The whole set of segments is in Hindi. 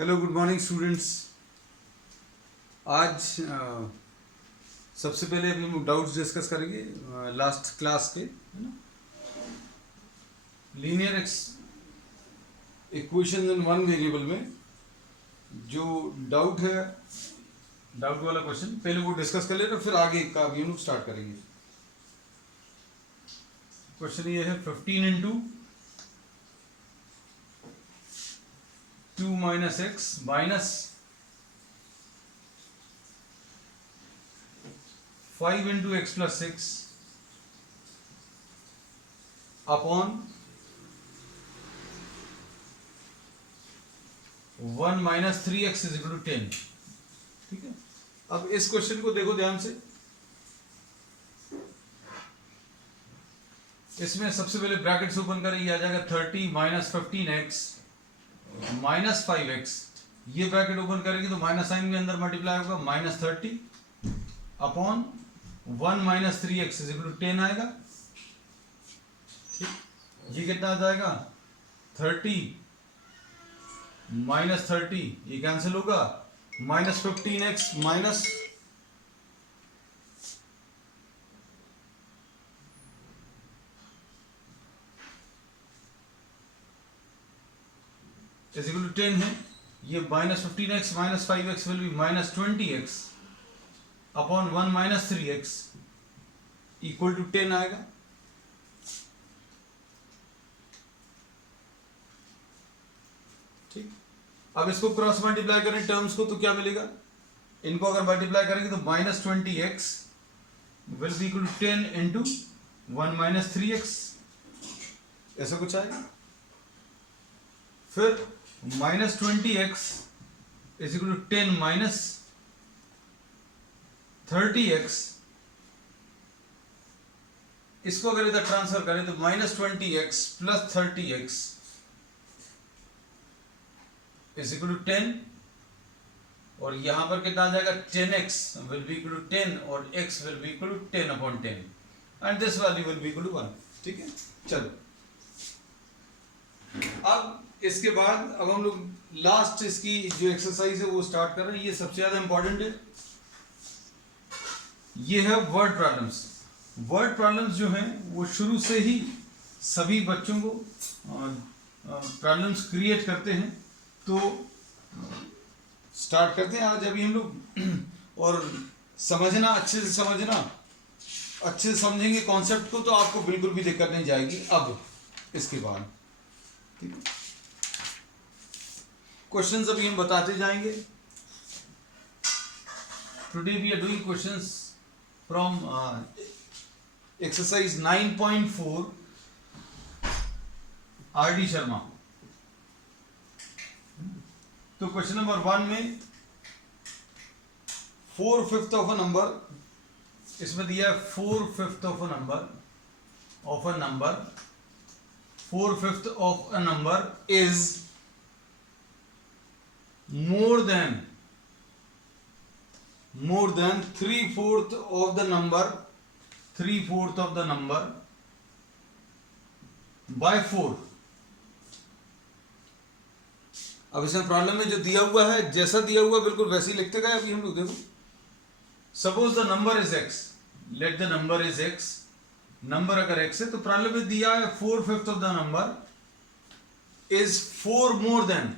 Hello good morning students. आज सबसे पहले अभी हम डाउट्स डिस्कस करेंगे लास्ट क्लास के, है ना। Linear equation in one variable में जो डाउट है, डाउट वाला क्वेश्चन पहले वो डिस्कस कर लेते, फिर आगे का भी हम स्टार्ट करेंगे। क्वेश्चन ये है 15 into 2 minus x minus 5 into x plus 6 upon 1 minus 3x is equal to 10। ठीक है, अब इस क्वेश्चन को देखो ध्यान से। इसमें सबसे पहले ब्रैकेट्स ओपन करें, ये आ जाएगा 30 माइनस 15x माइनस 5x। ये ब्रैकेट ओपन करेंगे तो माइनस साइन भी अंदर मल्टीप्लाई होगा, minus 30 upon 1 minus 3x is equal to 10 आएगा। ठीक, ये कितना आ जाएगा 30 माइनस 30, ये कैंसिल होगा, minus 15x minus is equal to 10 है। ये minus 15x minus 5x will be minus 20x upon 1 minus 3x equal to 10 आएगा। ठीक, अब इसको क्रॉस मल्टीप्लाई करें टर्म्स को तो क्या मिलेगा, इनको अगर मल्टीप्लाई करेंगे तो minus 20x will be equal to 10 into 1 minus 3x, ऐसा कुछ आएगा। फिर minus 20x is equal to 10 minus 30x, इसको अगर इधर ट्रांसफर करें तो minus 20x plus 30x is equal to 10, और यहां पर कितना आ जाएगा 10x will be equal to 10 और x will be equal to 10 upon 10 and this value will be equal to 1। ठीक है, चलो अब इसके बाद अब हम लोग लास्ट इसकी जो एक्सरसाइज है वो स्टार्ट कर रहे हैं। ये सबसे ज्यादा इंपॉर्टेंट है, ये है वर्ड प्रॉब्लम्स। वर्ड प्रॉब्लम्स जो हैं वो शुरू से ही सभी बच्चों को प्रॉब्लम्स क्रिएट करते हैं। तो स्टार्ट करते हैं आज अभी हम लोग। और समझना, अच्छे से समझना, अच्छे से समझेंगे कॉन्सेप्ट को तो आपको बिल्कुल भी दिक्कत नहीं जाएगी अब इसके बाद। ठीक है, क्वेश्चंस अभी हम बताते जाएंगे। Today we are doing questions from exercise 9.4 R D Sharma. तो क्वेश्चन नंबर 1 में 4/5 ऑफ अ नंबर, इसमें दिया है 4/5 of a number 4/5 of a number is more than 3/4 of the number by 4। अब इसमें प्रॉब्लम में जो दिया हुआ है, जैसा दिया हुआ बिल्कुल वैसे ही लिखते गए। अभी हम लोग देखो, suppose the number is x, let the number is x, number अगर x है तो प्रॉब्लम में दिया है 4/5 of the number is 4 more then,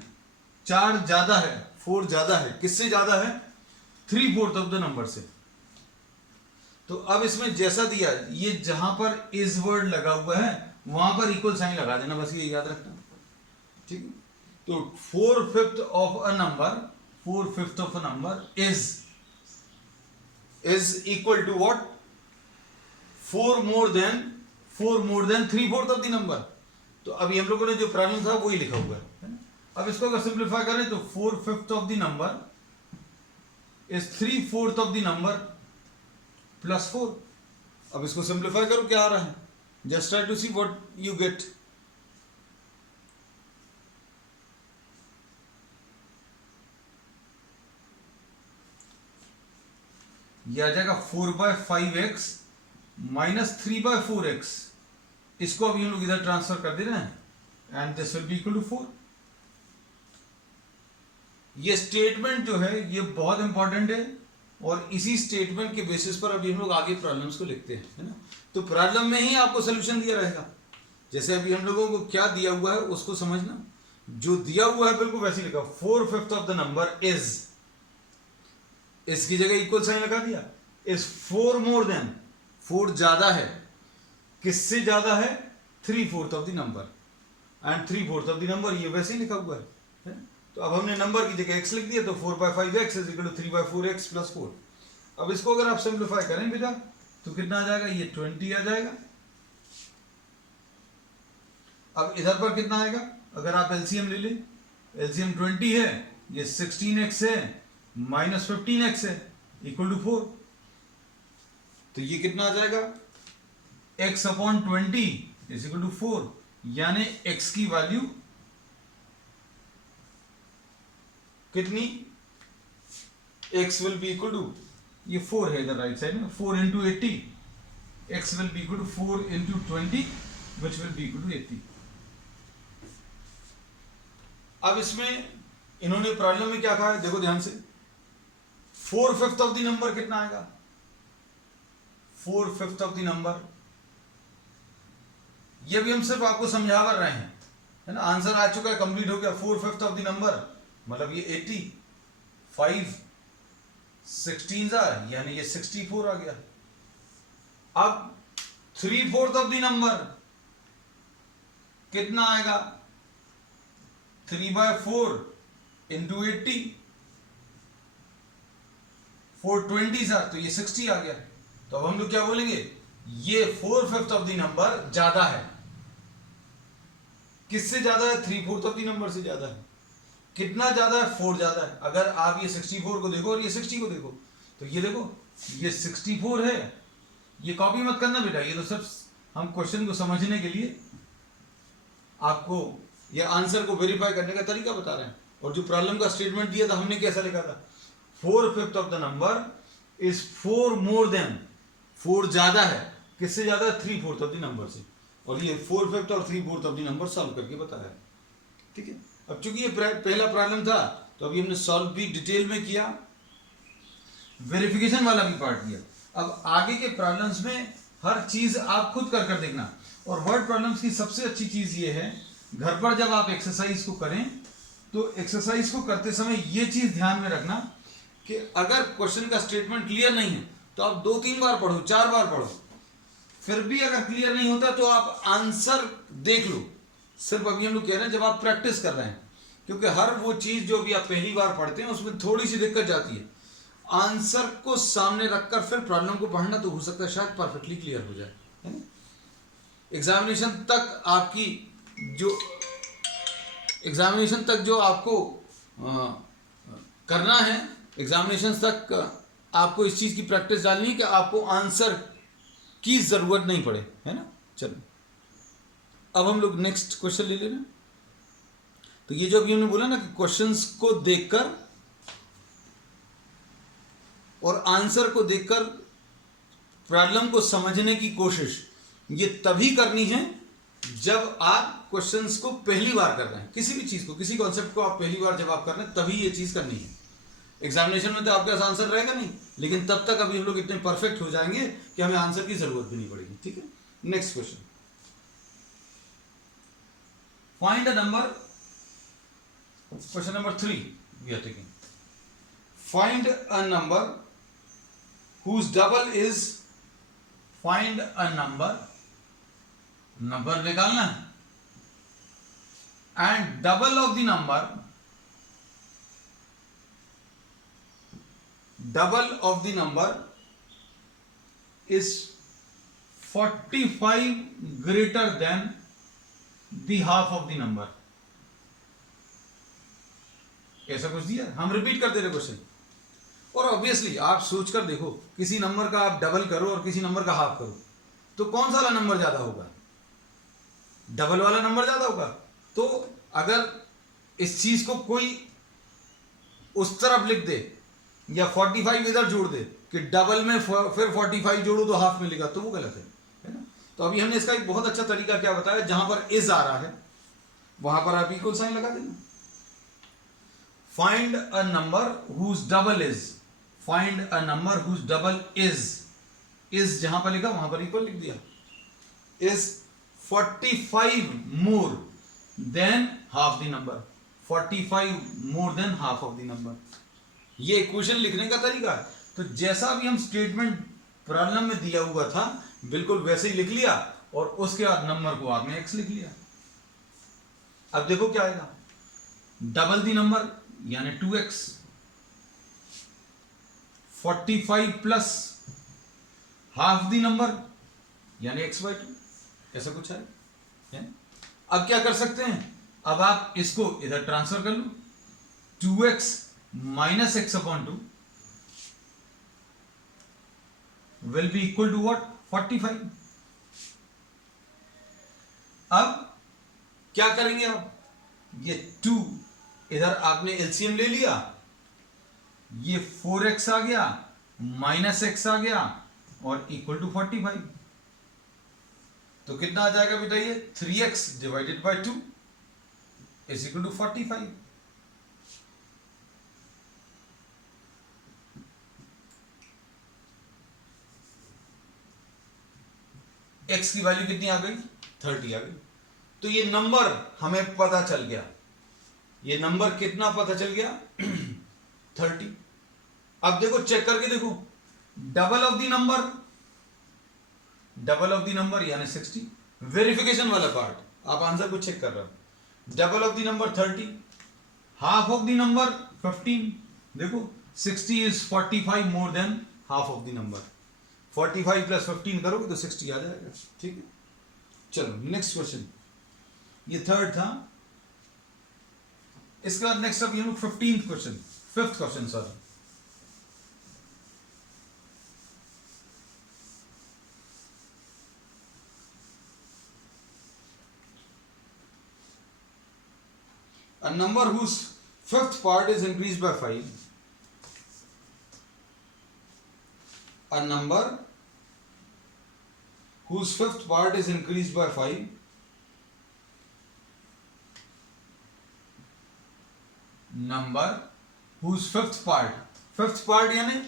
4 ज्यादा है, 4 ज्यादा है, किससे ज्यादा है 3/4 ऑफ द नंबर से। तो अब इसमें जैसा दिया, ये जहां पर इज वर्ड लगा हुआ है वहां पर इक्वल साइन लगा देना, बस ये याद रखना। ठीक है, तो 4/5 of a number is equal to what, 4 more than 3/4 of the number. तो अभी हम लोगों ने जो प्रॉब्लम था वही लिखा हुआ है। अब इसको अगर सिंप्लीफाई करें तो 4/5 of the number is 3/4 of the number plus 4। अब इसको सिंप्लीफाई करो, क्या आ रहा है, just try to see what you get. यह आ जाएगा 4/5x माइनस 3/4x। इसको अभी हम लोग इधर ट्रांसफर कर दे रहे हैं and this will be equal to 4। ये स्टेटमेंट जो है ये बहुत इंपॉर्टेंट है, और इसी स्टेटमेंट के बेसिस पर अभी हम लोग आगे प्रॉब्लम्स को लिखते हैं, है ना। तो प्रॉब्लम में ही आपको सोल्यूशन दिया रहेगा। जैसे अभी हम लोगों को क्या दिया हुआ है उसको समझना, जो दिया हुआ है बिल्कुल वैसे लिखा, 4/5 ऑफ द नंबर इज, इसकी जगह इक्वल साइन लगा दिया, इज 4 मोर देन, 4 ज्यादा है, किससे ज्यादा है, 3/4 of the number, and 3/4 of the number ये वैसे ही लिखा हुआ है। तो अब हमने नंबर की जगह x लिख दिया, तो 4/5x is equal to 3/4x plus 4। अब इसको अगर आप सिंप्लीफाई करें बेटा तो कितना आ जाएगा, ये 20 आ जाएगा। अब इधर पर कितना आएगा, अगर आप एलसीएम ले लें, एलसीएम 20 है, ये 16x है, माइनस 15x है, इक्वल टू 4। तो ये कितना आ जाएगा, x/20 इज इक्वल टू 4, यानी x की वैल्यू कितनी, x will be equal to, ये 4 है इधर राइट साइड में, 4 into 80, x will be equal to 4 into 20 which will be equal to 80। अब इसमें इन्होंने प्रॉब्लम में क्या कहा है, देखो ध्यान से, 4/5 ऑफ द नंबर कितना आएगा, 4/5 ऑफ द नंबर, ये भी हम सिर्फ आपको समझा कर रहे हैं, है ना। आंसर आ चुका है, कंप्लीट हो गया। 4/5 ऑफ द नंबर मतलब ये 80, 5 16 यानी ये 64 आ गया। अब 3/4 ऑफ द नंबर कितना आएगा, 3/4 इंटू 80, 420 तो ये 60 आ गया। तो अब हम लोग क्या बोलेंगे, ये 4/5 ऑफ द नंबर ज्यादा है, किससे ज्यादा है, 3/4 ऑफ द नंबर से ज्यादा है। कितना ज्यादा है, 4 ज्यादा है। अगर आप ये 64 को देखो और ये 60 को देखो, तो ये देखो ये 64 है, ये कॉपी मत करना बेटा, ये तो सिर्फ हम क्वेश्चन को समझने के लिए आपको ये आंसर को वेरीफाई करने का तरीका बता रहे हैं। और जो प्रॉब्लम का स्टेटमेंट दिया था हमने कैसा लिखा था, 4/5 of the number is 4 more then, 4 ज्यादा है, किससे ज्यादा है, 3/4 ऑफ द नंबर से। और ये 4/5 और 3/4 ऑफ द नंबर सॉल्व करके बताया, ठीक है। अब चूंकि ये पहला प्रॉब्लम था तो अभी हमने सॉल्व भी डिटेल में किया, वेरिफिकेशन वाला भी पार्ट किया। अब आगे के प्रॉब्लम्स में हर चीज आप खुद कर देखना। और वर्ड प्रॉब्लम्स की सबसे अच्छी चीज ये है, घर पर जब आप एक्सरसाइज को करें तो एक्सरसाइज को करते समय ये चीज ध्यान में रखना कि अगर क्वेश्चन का स्टेटमेंट क्लियर नहीं है तो आप 2-3 बार पढ़ो, 4 बार पढ़ो, फिर भी अगर क्लियर नहीं होता तो आप आंसर देख लो। सिर्फ अभी हम लोग कह रहे हैं जब आप प्रैक्टिस कर रहे हैं, क्योंकि हर वो चीज जो भी आप पहली बार पढ़ते हैं उसमें थोड़ी सी दिक्कत जाती है। आंसर को सामने रखकर फिर प्रॉब्लम को पढ़ना तो हो सकता है शायद परफेक्टली क्लियर हो जाए, है ना। एग्जामिनेशन तक जो आपको करना है, एग्जामिनेशन तक आपको इस चीज की प्रैक्टिस डालनी है कि आपको आंसर की जरूरत नहीं पड़े, है ना। चलो अब हम लोग नेक्स्ट क्वेश्चन ले लेना। तो ये जो अभी हमने बोला ना कि क्वेश्चंस को देखकर और आंसर को देखकर प्रॉब्लम को समझने की कोशिश ये तभी करनी है जब आप क्वेश्चंस को पहली बार कर रहे हैं, किसी भी चीज को, किसी कॉन्सेप्ट को आप पहली बार जब आप कर रहे हैं तभी ये चीज करनी है। एग्जामिनेशन में तो आपके पास आंसर रहेगा नहीं, लेकिन तब तक अभी हम लोग इतने परफेक्ट हो जाएंगे कि हमें आंसर की जरूरत भी नहीं पड़ेगी, ठीक है। Next question, find a number, question number 3 we are taking, find a number whose double is, find a number, number निकालना है, and double of the number, double of the number is 45 greater than the half of the number। ऐसा कुछ दिया, हम रिपीट करते रहे क्वेश्चन। और ऑब्वियसली आप सोचकर देखो, किसी नंबर का आप डबल करो और किसी नंबर का हाफ करो तो कौन सा वाला नंबर ज्यादा होगा, डबल वाला नंबर ज्यादा होगा। तो अगर इस चीज को कोई उस तरफ लिख दे या 45 इधर जोड़ दे कि डबल में फिर 45 जोड़ो तो हाफ मिलेगा, तो वो गलत है ना। तो अभी हमने इसका एक बहुत अच्छा तरीका क्या बताया, जहां पर इज आ रहा है वहां पर आप इक्वल साइन लगा देना। Find a number whose double is, find a number whose double is जहां पर लिखा वहां पर इक्वल लिख दिया, is 45 more than half the number, 45 more than half of the number. ये इक्वेशन लिखने का तरीका है। तो जैसा भी हम स्टेटमेंट प्रॉब्लम में दिया हुआ था बिल्कुल वैसे ही लिख लिया और उसके बाद नंबर को आपने एक्स लिख लिया। अब देखो क्या आएगा, डबल दी नंबर यानी 2x, 45 plus half the number यानी x/2, ऐसा कुछ है? अब क्या कर सकते हैं, अब आप इसको इधर ट्रांसफर कर लो, 2x minus x/2 will be equal to what, 45। अब क्या करेंगे आप, ये 2 इधर आपने एलसीएम ले लिया, ये 4x आ गया माइनस x आ गया और इक्वल टू 45। तो कितना आ जाएगा बेटा, ये 3x divided by 2 is equal to 45। x की वैल्यू कितनी आ गई, 30 आ गई। तो ये नंबर हमें पता चल गया, ये नंबर कितना पता चल गया 30। अब देखो चेक करके देखो, double of the number, double of the number यानी 60, वेरिफिकेशन वाला पार्ट आप आंसर को चेक कर रहे हो, double of the number 30, half of the number 15। देखो 60 is 45 more than half of the number, 45 plus 15 करोगे तो 60 आ जाएगा। ठीक है, चलो नेक्स्ट क्वेश्चन, ये थर्ड था। इसके बाद नेक्स्ट अब ये 15th question, 5th question sorry. A number whose fifth part is increased by 5, a number whose fifth part is increased by 5, number whose fifth part यानी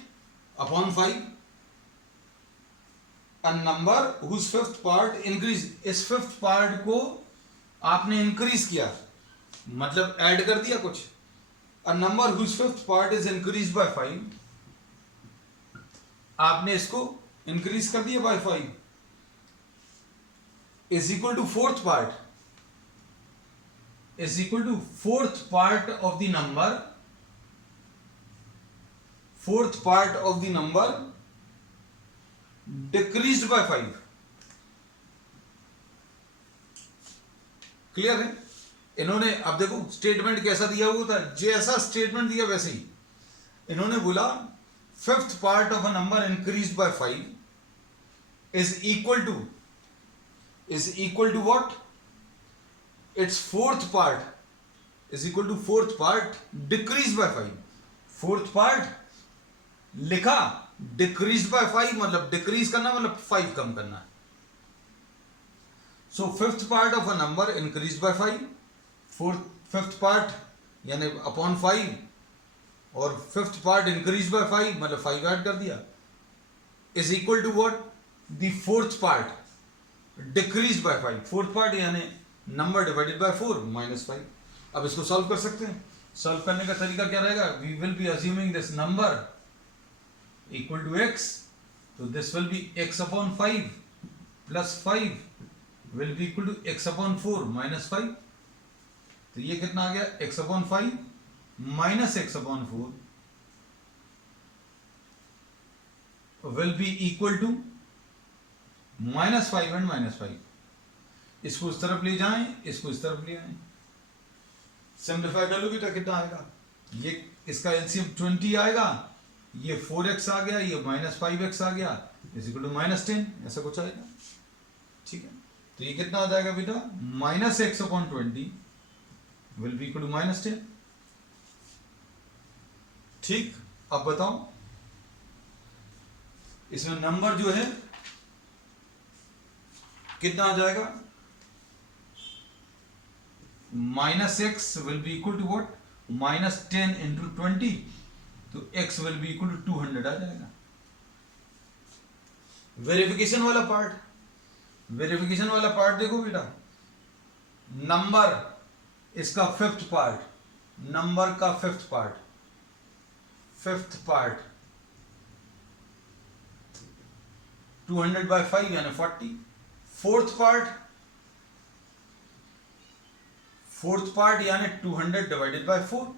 upon 5, a number whose fifth part increase, इस फिफ्थ पार्ट को आपने इंक्रीज किया, मतलब ऐड कर दिया कुछ। a number whose fifth part is increased by 5, आपने इसको इंक्रीज कर दिया bye 5, is equal to fourth part, is equal to fourth part of the number, fourth part of the number decreased by 5। Clear है? इन्होंने अब देखो स्टेटमेंट कैसा दिया हुआ था, जैसा स्टेटमेंट दिया वैसे ही इन्होंने बोला fifth part of a number increase by 5 is equal to what, it's fourth part is equal to fourth part decrease by 5। Fourth part लिखा, डिक्रीज बाय 5 मतलब डिक्रीज करना मतलब 5 कम करना है। So fifth part of a number increase by 5, fifth part यानी अपॉन 5 और फिफ्थ पार्ट इंक्रीज बाय 5 मतलब 5 ऐड कर दिया, is equal to what, the fourth part decrease by 5, fourth part यानी नंबर डिवाइडेड बाय 4 माइनस 5। अब इसको सॉल्व कर सकते हैं। सॉल्व करने का तरीका क्या रहेगा, we will be assuming this number equal to x, तो this will be x upon 5 plus 5 will be equal to x upon 4 minus 5। तो ये कितना आ गया, x upon 5 minus x upon 4 will be equal to minus 5 and minus 5। इसको इस तरफ ले जाएं, इसको इस तरफ ले आएं, सिंप्लीफाई कर लोगे तो कितना आएगा, ये इसका एलसीएम 20 आएगा, ये 4x आ गया, ये माइनस 5x आ गया, इज इक्वल टू माइनस 10, ऐसा कुछ आएगा। ठीक है, तो ये कितना आ जाएगा बेटा, minus x upon 20 will be equal to minus 10। ठीक, अब बताओ इसमें नंबर जो है कितना आ जाएगा, minus x will be equal to what, -10 into 20, तो x will be equal to 200 आ जाएगा। वेरिफिकेशन वाला पार्ट देखो बेटा, नंबर इसका फिफ्थ पार्ट, नंबर का फिफ्थ पार्ट 200/5 यानी 40। फोर्थ पार्ट यानी 200/4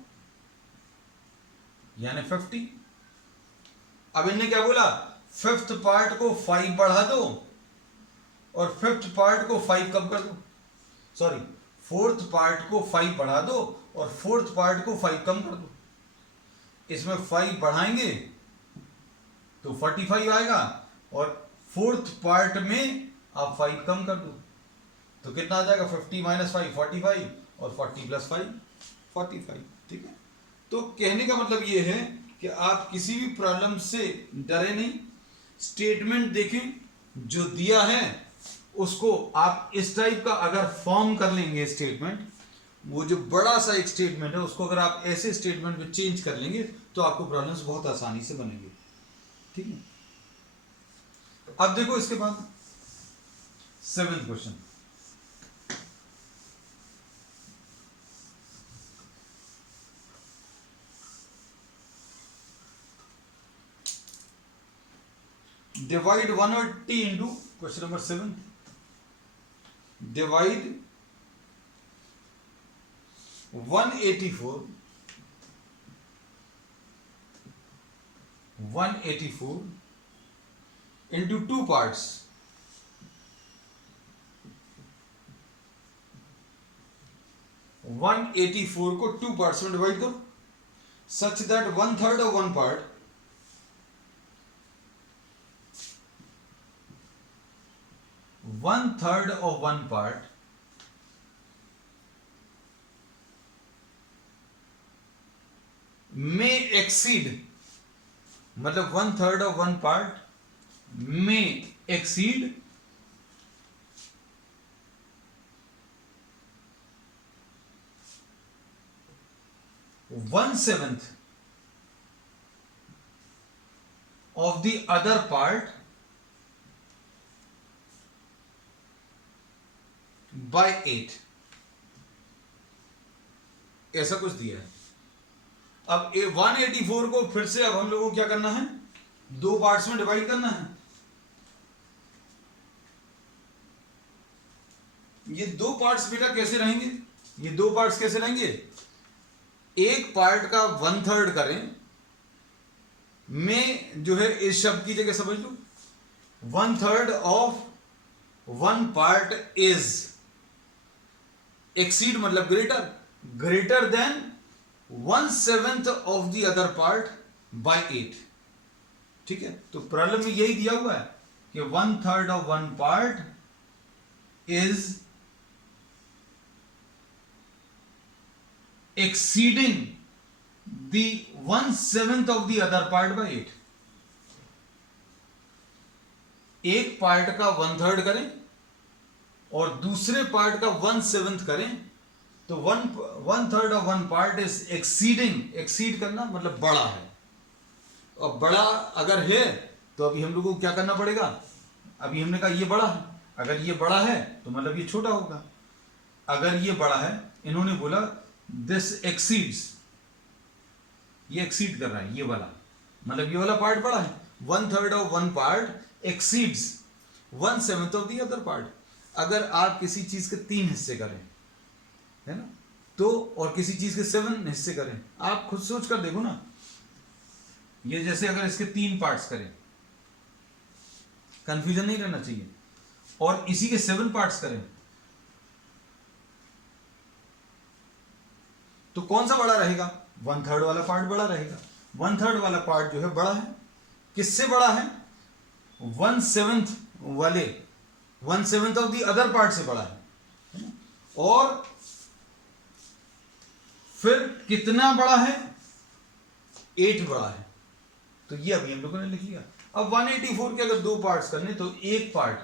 यानी 50। अब इनने क्या बोला, फिफ्थ पार्ट को 5 बढ़ा दो और फिफ्थ पार्ट को 5 कम कर दो, सॉरी फोर्थ पार्ट को 5 बढ़ा दो और फोर्थ पार्ट को 5 कम कर दो। इसमें 5 बढ़ाएंगे तो 45 आएगा और फोर्थ पार्ट में आप 5 कम कर दो तो कितना आ जाएगा, 50 - 5 45 और 40 + 5 45। ठीक है, तो कहने का मतलब ये है कि आप किसी भी प्रॉब्लम से डरे नहीं, स्टेटमेंट देखें जो दिया है उसको आप इस टाइप का अगर फॉर्म कर लेंगे स्टेटमेंट, वो जो बड़ा सा एक स्टेटमेंट है उसको अगर आप ऐसे स्टेटमेंट में चेंज कर लेंगे तो आपको प्रॉब्लम्स बहुत आसानी से बनेंगे। ठीक है, अब देखो इसके बाद 7th question, divide 180 into, question number 7, divide 184 into 2 parts, 184 को 2 पार्ट्स में डिवाइड करो such that 1/3 of 1 part may exceed, मतलब 1/3 of 1 part may exceed 1/7 of the other part by 8, ऐसा कुछ दिया है। अब 184 को फिर से अब हम लोगों को क्या करना है, 2 पार्ट्स में डिवाइड करना है। ये 2 पार्ट्स बेटा कैसे रहेंगे, ये 2 पार्ट्स कैसे रहेंगे, एक पार्ट का 1/3 करें, में जो है इस शब्द की जगह समझ लो 1/3 of 1 part is exceed मतलब greater than 1/7 of the other part by 8। ठीक है, तो प्रॉब्लम में यही दिया हुआ है कि 1/3 of 1 part is exceeding the 1/7 of the other part by 8। एक पार्ट का 1/3 करें और दूसरे पार्ट का 1/7 करें तो 1/3 of 1 part is exceeding, exceed करना मतलब बड़ा है, और बड़ा अगर है तो अभी हम लोगों को क्या करना पड़ेगा, अभी हमने कहा ये बड़ा है, अगर ये बड़ा है तो मतलब ये छोटा होगा, अगर ये बड़ा है, इन्होंने बोला दिस एक्सीड्स, ये एक्सीड कर रहा है, ये वाला मतलब ये वाला पार्ट बड़ा है, 1/3 of 1 part exceeds 1/7 of the other part। अगर आप किसी चीज के 3 हिस्से करें, है ना, तो और किसी चीज के 7 हिस्से करें, आप खुद सोच कर देखो ना, ये जैसे अगर इसके 3 पार्ट्स करें, कंफ्यूजन नहीं रहना चाहिए, और इसी के 7 पार्ट्स करें तो कौन सा बड़ा रहेगा, 1/3 वाला पार्ट बड़ा रहेगा। 1/3 वाला पार्ट जो है बड़ा है, किससे बड़ा है, 1/7 वाले 1/7 ऑफ दी अदर पार्ट से बड़ा है, और फिर कितना बड़ा है, 8 बड़ा है, तो ये अभी हम लोगों ने लिख लिया। अब 184 के अगर 2 पार्ट्स करने तो एक part,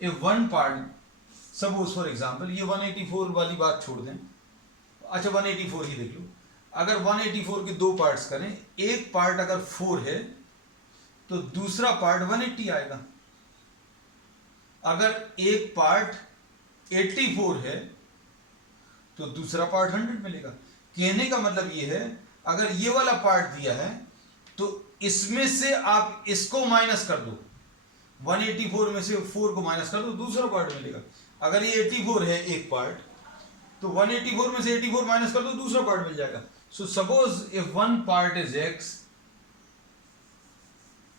A 1 part, suppose for example ये 184 वाली बात छोड़ दें, अच्छा 184 ही देख लो, अगर 184 के दो पार्ट्स करें, एक पार्ट अगर 4 है तो दूसरा पार्ट 180 आएगा। अगर एक पार्ट 84 है तो दूसरा पार्ट 100 मिलेगा। कहने का मतलब ये है, अगर ये वाला पार्ट दिया है तो इसमें से आप इसको माइनस कर दो, 184 में से 4 को माइनस कर दो, दूसरा पार्ट मिलेगा। अगर ये 84 है एक पार्ट, तो 184 में से 84 माइनस कर दो, दूसरा पार्ट मिल जाएगा। So suppose if one part is x,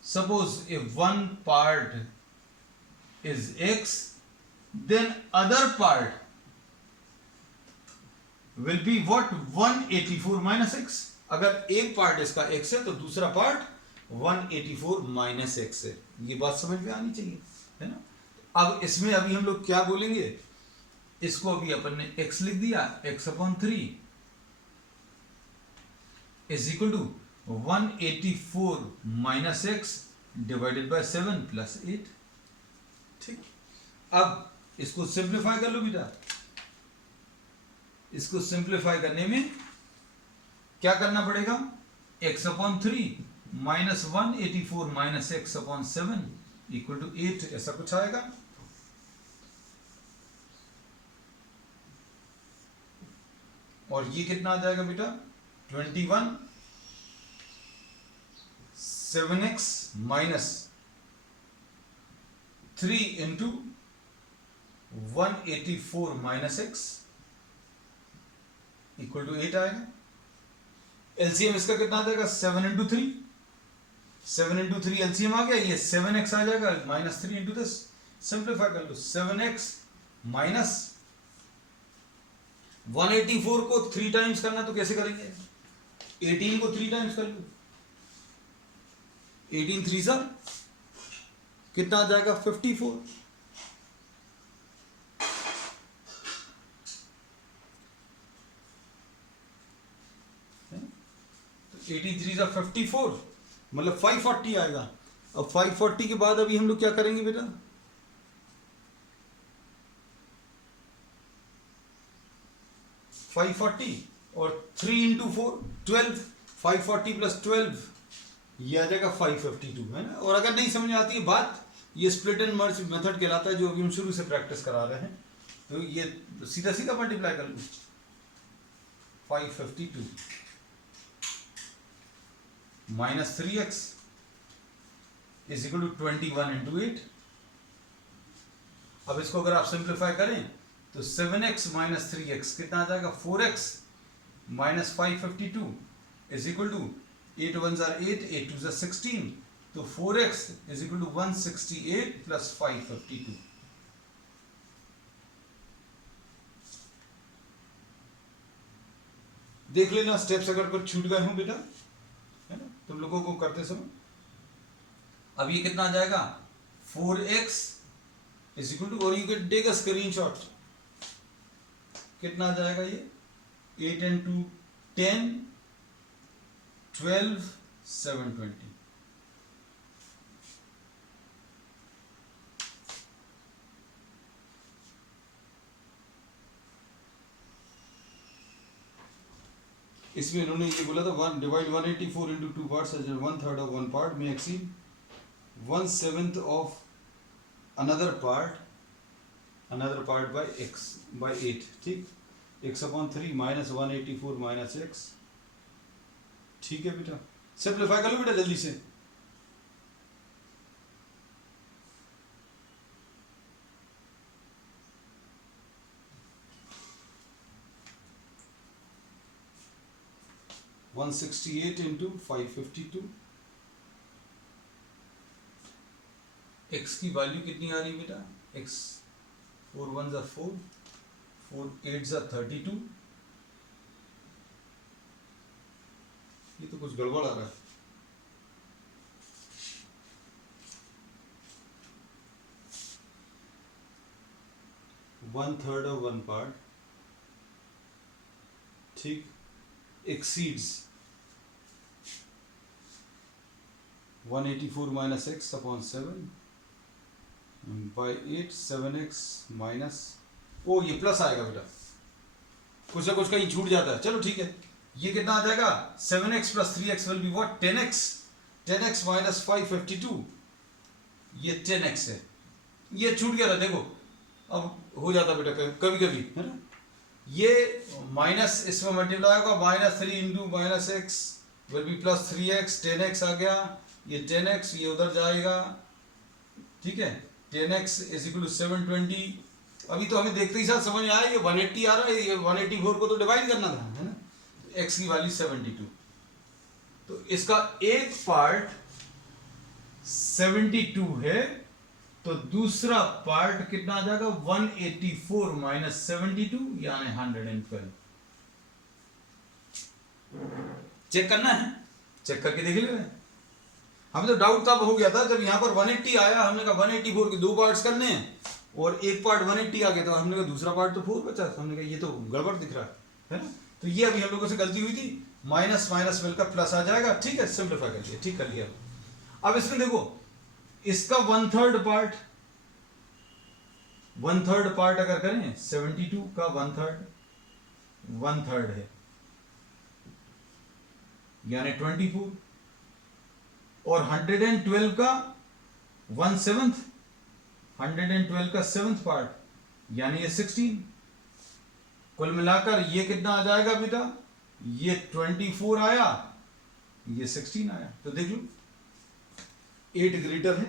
suppose if one part is x, then other part will be what? 184 minus x. अगर एक पार्ट इसका x है तो दूसरा पार्ट 184 माइनस x है। ये बात समझ में आनी चाहिए, है ना। अब इसमें अभी हम लोग क्या बोलेंगे, इसको अभी अपन ने x लिख दिया, x/3 is equal to 184 minus x divided by 7 plus 8। ठीक, अब इसको सिंप्लीफाई कर लो बेटा। इसको सिंप्लीफाई करने में क्या करना पड़ेगा, x/3 minus 184 minus x/7 equal to 8, ऐसा कुछ आएगा। और ये कितना आ जाएगा बेटा, 21 7x minus 3 into 184 minus x equal to 8 आएगा। एलसीएम इसका कितना आ जाएगा, 7 इंटू 3, 7 इंटू 3 एलसीएम आ गया, ये 7x आ जाएगा माइनस 3 इंटू दिस। सिंप्लीफाई कर लो, 7x माइनस 184 को 3 टाइम्स करना तो कैसे करेंगे, 18 को 3 टाइम्स कर लो, 18 3 सर कितना आ जाएगा, 54। तो 18 3 सा 54 मतलब 540 आएगा। अब 540 के बाद अभी हम लोग क्या करेंगे बेटा, फाइव 540 और 3 इंटू 4 12, 540 प्लस 12 ये आ जाएगा 552, है ना। और अगर नहीं समझ में आती है बात, ये स्प्लिट एंड मर्ज मेथड कहलाता है, जो अभी हम शुरू से प्रैक्टिस करा रहे हैं। तो ये सीधा सीधा मल्टीप्लाई कर लो, 552 minus 3x is equal to 21 into 8। अब इसको अगर आप सिंप्लीफाई करें तो 7x माइनस 3x कितना आ जाएगा, 4x minus 552 is equal to 8 1s are 8, 8 2s are 16, तो 4x is equal to 168 plus 552। देख लेना स्टेप्स अगर कुछ छूट गए हों बेटा, है ना, तुम लोगों को करते समय। अब ये कितना आ जाएगा, 4x इज इक्वल टू, और you can take a screenshot, कितना आ जाएगा ये, 8 इंटू 10 12 720। इसमें इन्होंने ये बोला था, 1 divide 184 into 2 parts, 1/3 of 1 part में exceed 1/7 of another part by x by 8। ठीक, x/3 माइनस 184 माइनस x। ठीक है बेटा, सिंप्लीफाई कर लो बेटा जल्दी से। वन 168 इंटू 552, x की वैल्यू कितनी आ रही बेटा, x 4 1s are 4, 4 8s are 32। ये तो कुछ गड़बड़ आ रहा है। One third of one part, ठीक, exceeds 184 minus x upon 7 by 8, 7x minus, ओ ये प्लस आएगा बेटा, कुछ ना कुछ कहीं छूट जाता है, चलो ठीक है, ये कितना आ जाएगा 7x plus 3x will be what 10x 10x minus 552 ये 10x है। ये छूट गया था देखो, अब हो जाता बेटा कभी कभी है ना, ये माइनस इसमें मल्टीप्लाई होगा minus 3 into minus x will be plus 3x 10x आ गया, ये 10x ये उधर जाएगा, ठीक है 10x इज इक्वल टू 720। अभी तो हमें देखते ही साथ समझ में आया ये 180 आ रहा है, ये 184 को तो डिवाइड करना था है ना, तो x की वैल्यू 72, तो इसका एक पार्ट 72 है, तो दूसरा पार्ट कितना आ जाएगा 184 माइनस 72 यानी 112। चेक करना है, चेक करके देख ले रहे हैं। हमें तो डाउट तब हो गया था जब यहां पर 180 आया, हमने कहा 184 के दो पार्ट्स करने हैं और एक पार्ट 180 आ गया, तो हमने कहा दूसरा पार्ट तो 4 बचा, हमने कहा ये तो गड़बड़ दिख रहा है ना, तो ये अभी हम लोगों से गलती हुई थी, माइनस माइनस मिलकर प्लस आ जाएगा, ठीक है सिंप्लीफाई कर लिया, ठीक कर लिया। अब इसमें देखो इसका 1/3 पार्ट, 1/3 पार्ट अगर करें 72 का 1/3 है यानी 24, और 112 का 1/7, 112 का 7th पार्ट यानी ये 16, कुल मिलाकर ये कितना आ जाएगा बेटा, ये 24 आया, ये 16 आया, तो देख लो 8 ग्रेटर है।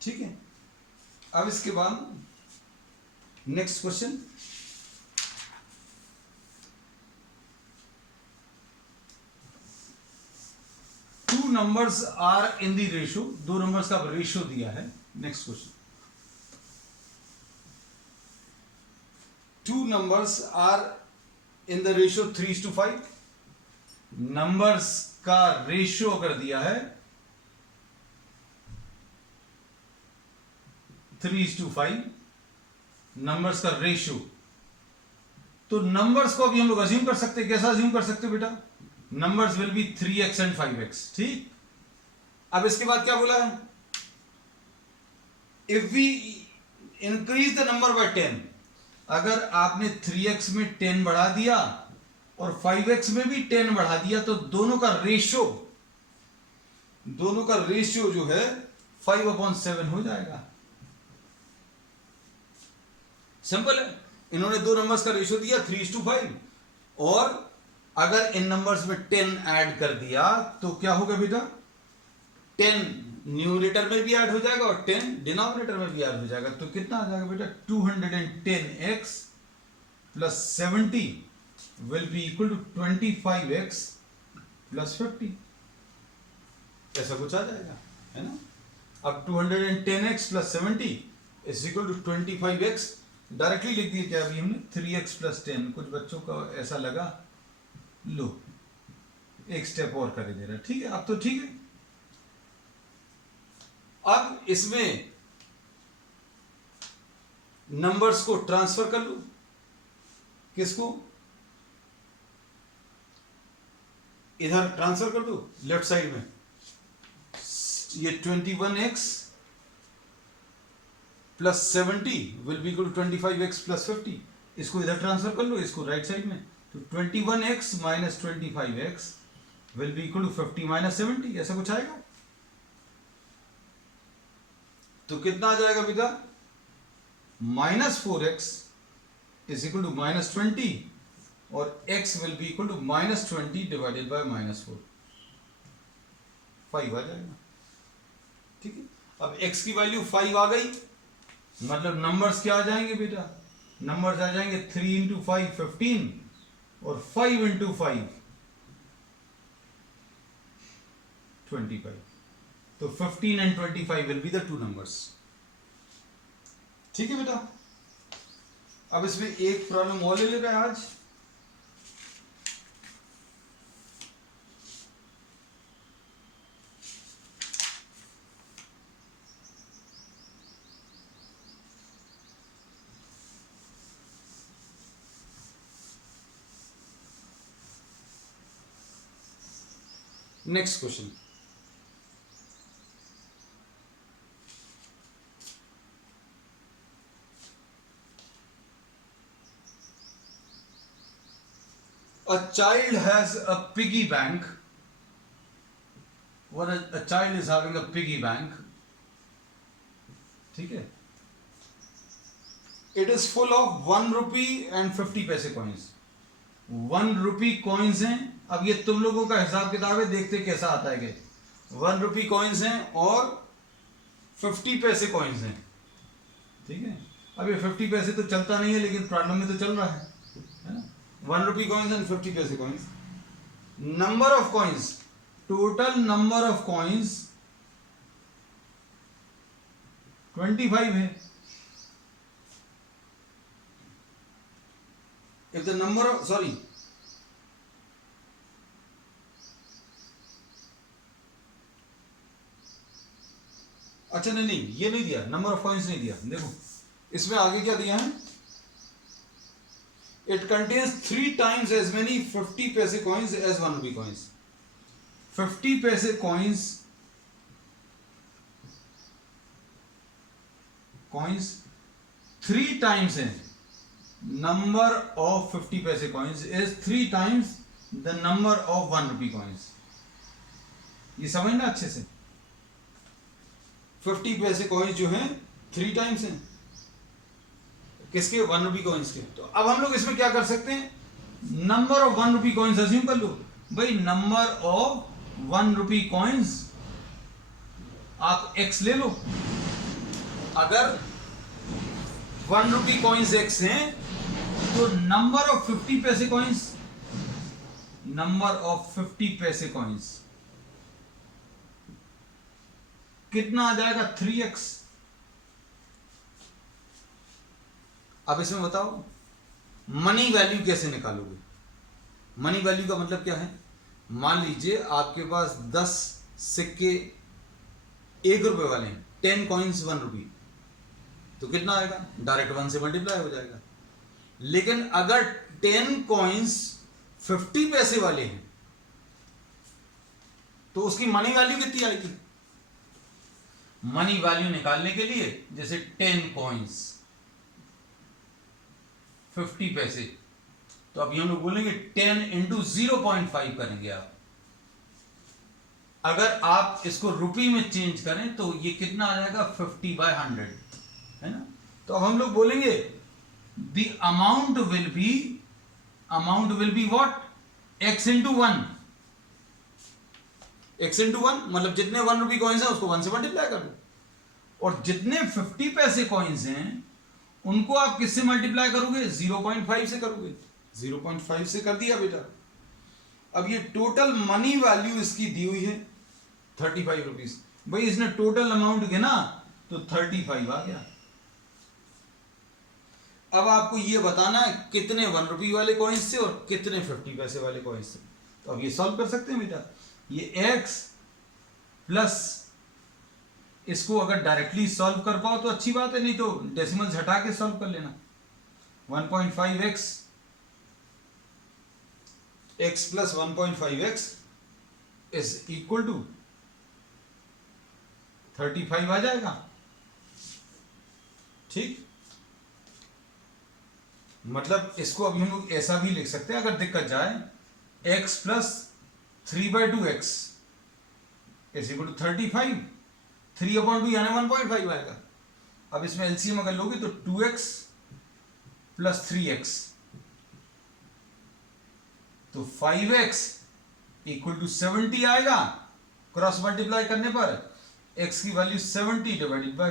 ठीक है, अब इसके बाद next question, two numbers are in the ratio, दो नंबर्स का रेशियो दिया है। Next question, two numbers are in the ratio 3:5, numbers का रेशियो अगर दिया है 3:5, नंबर्स का रेशियो, तो नंबर्स को अभी हम लोग अज्यूम कर सकते हैं, कैसा अज्यूम कर सकते हैं बेटा, numbers will be 3x and 5x, ठीक। अब इसके बाद क्या बोला है, if we increase the number by 10, अगर आपने 3x में 10 बढ़ा दिया और 5x में भी 10 बढ़ा दिया, तो दोनों का रेशियो जो है 5/7 हो जाएगा। सिंपल है, इन्होंने दो नंबर्स का रेशियो दिया 3:5, और अगर इन नंबर्स में 10 ऐड कर दिया तो क्या होगा बेटा, 10 न्यूमरेटर में भी ऐड हो जाएगा और 10 डिनोमिनेटर में भी ऐड हो जाएगा, तो कितना आ जाएगा बेटा 210x plus 70 will be equal to 25x plus 50, ऐसा कुछ आ जाएगा है ना। अब 210x plus 70 is equal to 25x, directly लिख दिया क्या अभी हमने 3x प्लस 10, कुछ बच्चों का ऐसा लगा, लो एक स्टेप और कर दे रहा, ठीक है अब तो ठीक है। अब इसमें नंबर्स को ट्रांसफर कर लो, किसको, इधर ट्रांसफर कर दो लेफ्ट साइड में, ये 21x plus 70 will be equal to 25x plus 50, इसको इधर ट्रांसफर कर लो, इसको राइट साइड में, तो 21x minus 25x will be equal to 50 minus 70, ऐसा कुछ आएगा, तो कितना आ जाएगा बेटा, -4x इज इक्वल टू -20 और x will be equal to -20 divided by -4, 5 आ जाएगा, ठीक है। अब x की वैल्यू 5 आ गई, मतलब नंबर्स क्या आ जाएंगे बेटा, नंबर्स आ जाएंगे 3 इंटू 5 15 और 5 इंटू 5 25, तो 15 and 25 will be the two numbers, ठीक है बेटा। अब इसमें एक प्रॉब्लम और ले रहे हैं आज, next question, A child has a piggy bank. What a child is having a piggy bank. ठीक है. It is full of 1 rupee and 50 पैसे coins. 1 rupee coins हैं. अब ये तुम लोगों का हिसाब किताब है, देखते कैसा आता है. 1 rupee coins हैं और 50 पैसे coins हैं. ठीक है. अब ये 50 पैसे तो चलता नहीं है, लेकिन प्रॉब्लम में तो चल रहा है ना. 1 rupee coins and 50 पैसे coins. Number of coins, total number of coins 25 है. If the number of, sorry, अच्छा नहीं, ये नहीं दिया, नंबर ऑफ कॉइन्स नहीं दिया. देखो इसमें आगे क्या दिया है. It contains 3 times as many 50 पैसे coins as 1 rupee coins. 50 पैसे coins 3 times है. Number of 50 पैसे coins is 3 times the number of 1 rupee coins. ये समझना अच्छे से. 50 पैसे coins जो हैं 3 times हैं किसके, 1 rupee coins के. तो अब हम लोग इसमें क्या कर सकते हैं, number of 1 rupee coins assume कर लो. भाई नंबर ऑफ 1 rupee coins आप x ले लो. अगर 1 rupee coins x हैं तो नंबर ऑफ 50 पैसे coins, नंबर ऑफ 50 पैसे coins कितना आ जाएगा, 3x. अब इसमें बताओ मनी वैल्यू कैसे निकालोगे. मनी वैल्यू का मतलब क्या है. मान लीजिए आपके पास 10 सिक्के 1 रुपए वाले हैं, 10 कॉइन्स 1 रुपी, तो कितना आएगा, डायरेक्ट 1 से मल्टीप्लाई हो जाएगा. लेकिन अगर 10 कॉइन्स 50 पैसे वाले हैं तो उसकी मनी वैल्यू कितनी आएगी. मनी वैल्यू निकालने के लिए जैसे 10 कॉइन्स 50 पैसे, तो अब हम लोग बोलेंगे 10 इंटू 0.5 करेंगे आप. अगर आप इसको रुपी में चेंज करें तो ये कितना आ जाएगा, 50/100 है ना. तो अब हम लोग बोलेंगे the amount will be what, x into 1. x into 1 मतलब जितने 1 रुपी कॉइन्स हैं उसको 1 से मल्टीप्लाई कर दो, और जितने 50 पैसे कॉइन्स हैं उनको आप किससे मल्टीप्लाई करोगे, 0.5 से करोगे. 0.5 से कर दिया बेटा. अब ये टोटल मनी वैल्यू इसकी दी हुई है 35 रुपीज. भाई इसने टोटल अमाउंट गिना तो 35 आ गया. अब आपको ये बताना है कितने 1 रुपी वाले कॉइन्स थे और कितने 50 पैसे वाले कॉइन्स थे. तो अब ये सॉल्व कर सकते हैं बेटा. ये x प्लस इसको अगर डायरेक्टली सॉल्व कर पाओ तो अच्छी बात है, नहीं तो डेसिमल्स हटा के सॉल्व कर लेना. 1.5x x plus 1.5x is equal to 35 आ जाएगा. ठीक, मतलब इसको अभी हम लोग ऐसा भी लिख सकते हैं अगर दिक्कत जाए, x plus 3/2x is equal to 35. 3/2 यानी 1.5 आएगा. अब इसमें एलसीएम अगर लोगे तो 2x प्लस 3x तो 5x इक्वल टू 70 आएगा. क्रॉस मल्टीप्लाई करने पर x की वैल्यू 70 डिवाइडेड बाय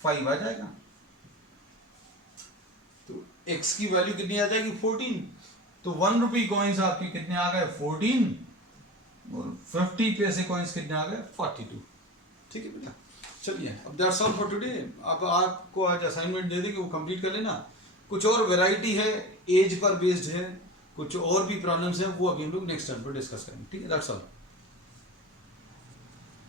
5 आ जाएगा. तो x की वैल्यू कितनी आ जाएगी, 14. तो 1 रुपी कॉइन्स आपके कितने आ गए, 14, और 50 पैसे कॉइन्स कितने आ गए, 42. ठीक है बेटा, चलिए अब दैट्स ऑल फॉर टुडे. अब आपको आज असाइनमेंट दे देंगे, वो कंप्लीट कर लेना. कुछ और वैरायटी है, एज पर बेस्ड है, कुछ और भी प्रॉब्लम्स हैं, वो अभी हम लोग नेक्स्ट टाइम पर डिस्कस करेंगे. ठीक है, दैट्स ऑल.